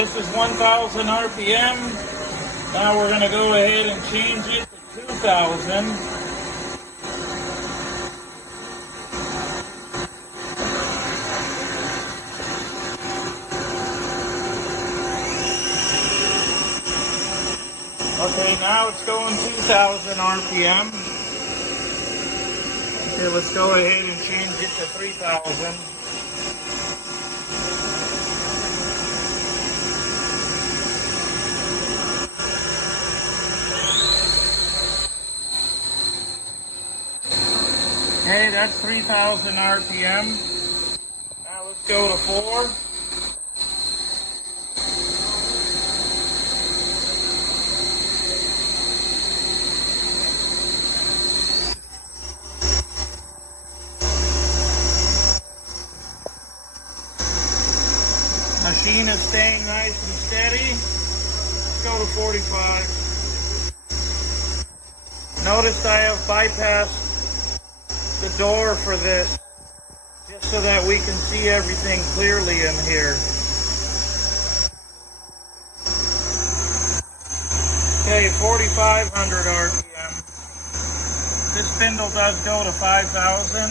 this is 1,000 RPM. Now we're going to go ahead and change it to 2,000. Okay, now it's going 2,000 RPM. Okay, let's go ahead and change it to 3,000. Okay, that's 3,000 RPM. Now let's go to 4. Machine is staying nice and steady. Let's go to 45. Notice I have bypassed the door for this, just so that we can see everything clearly in here. Okay, 4,500 RPM. This spindle does go to 5,000.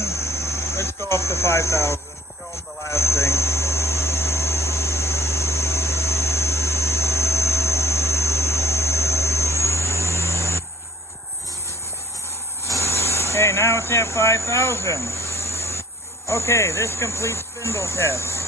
Let's go up to 5,000. Show them the last thing. Okay, now it's at 5,000. Okay, this completes spindle test.